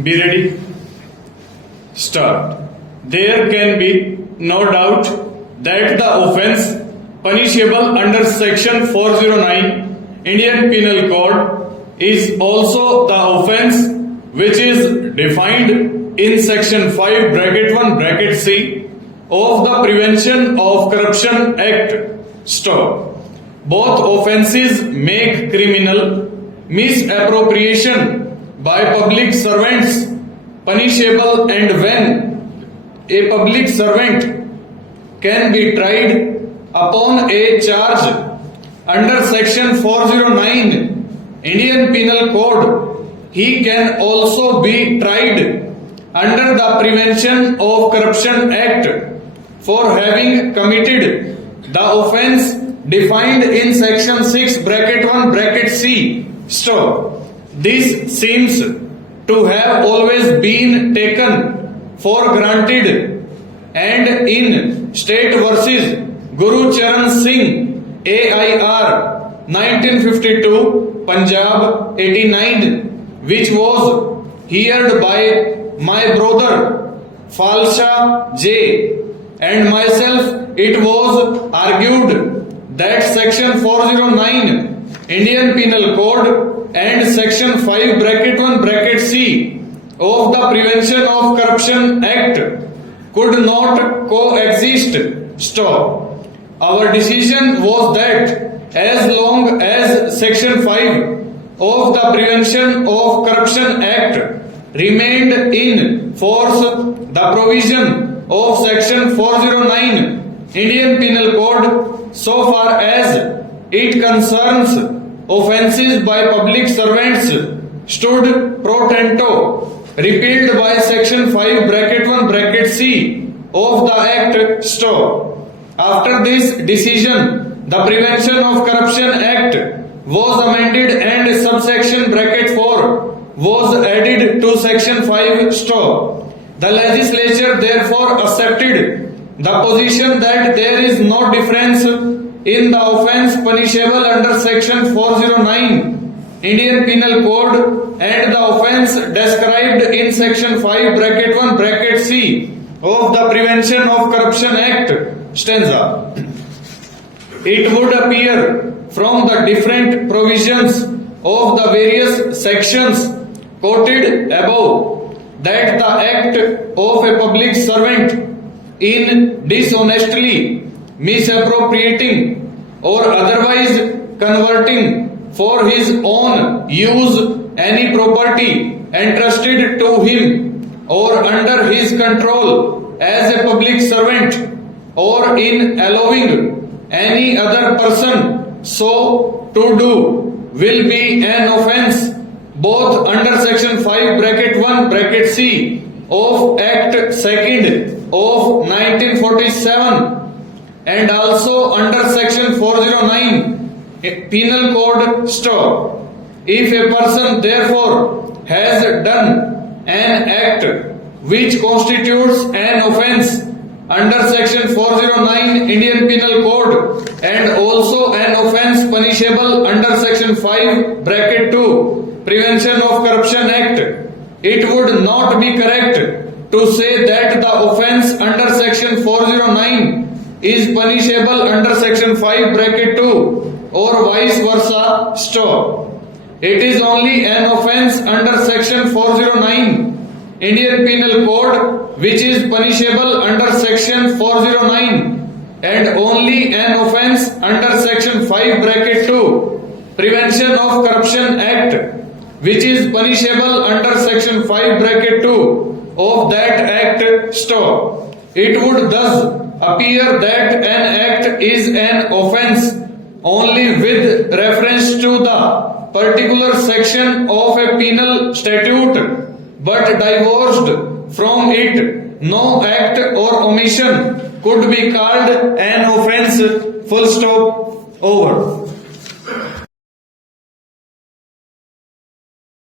Be ready. Start. There can be no doubt that the offence punishable under section 409 Indian Penal Code is also the offence which is defined in section 5 bracket 1 bracket C of the Prevention of Corruption Act. Stop. Both offences make criminal misappropriation by public servants punishable, and when a public servant can be tried upon a charge under section 409 Indian Penal Code, he can also be tried under the Prevention of Corruption Act for having committed the offence defined in section 6 bracket 1 bracket C. Stop. This seems to have always been taken for granted, and in State versus Guru Charan Singh AIR 1952 Punjab 89, which was heard by my brother Falsha J and myself, it was argued that section 409 Indian Penal Code and section 5 bracket 1 bracket C of the Prevention of Corruption Act could not coexist. Stop. Our decision was that as long as section 5 of the Prevention of Corruption Act remained in force, the provision of section 409 Indian Penal Code, so far as it concerns offences by public servants, stood pro tanto, repealed by section 5 bracket 1 bracket C of the Act. Stop. After this decision, the Prevention of Corruption Act was amended and subsection bracket 4 was added to section 5. Stop. The legislature therefore accepted the position that there is no difference in the offence punishable under section 409 Indian Penal Code and the offence described in section 5 bracket 1 bracket C of the Prevention of Corruption Act. Stanza. It would appear from the different provisions of the various sections quoted above that the act of a public servant in dishonestly misappropriating or otherwise converting for his own use any property entrusted to him or under his control as a public servant, or in allowing any other person so to do, will be an offence both under section 5 bracket 1 bracket C of Act 2nd of 1947 and also under section 409 Penal Code. Stop. If a person therefore has done an act which constitutes an offence under section 409 Indian Penal Code and also an offence punishable under section 5 bracket 2 Prevention of Corruption Act, it would not be correct to say that the offence under section 409 is punishable under section 5 bracket 2 or vice versa. Stop. It is only an offence under section 409 Indian Penal Code which is punishable under section 409 and only an offence under section 5 bracket 2 Prevention of Corruption Act which is punishable under section 5 bracket 2 of that act. Stop. It would thus appear that an act is an offence only with reference to the particular section of a penal statute, but divorced from it, no act or omission could be called an offence. Full stop. Over.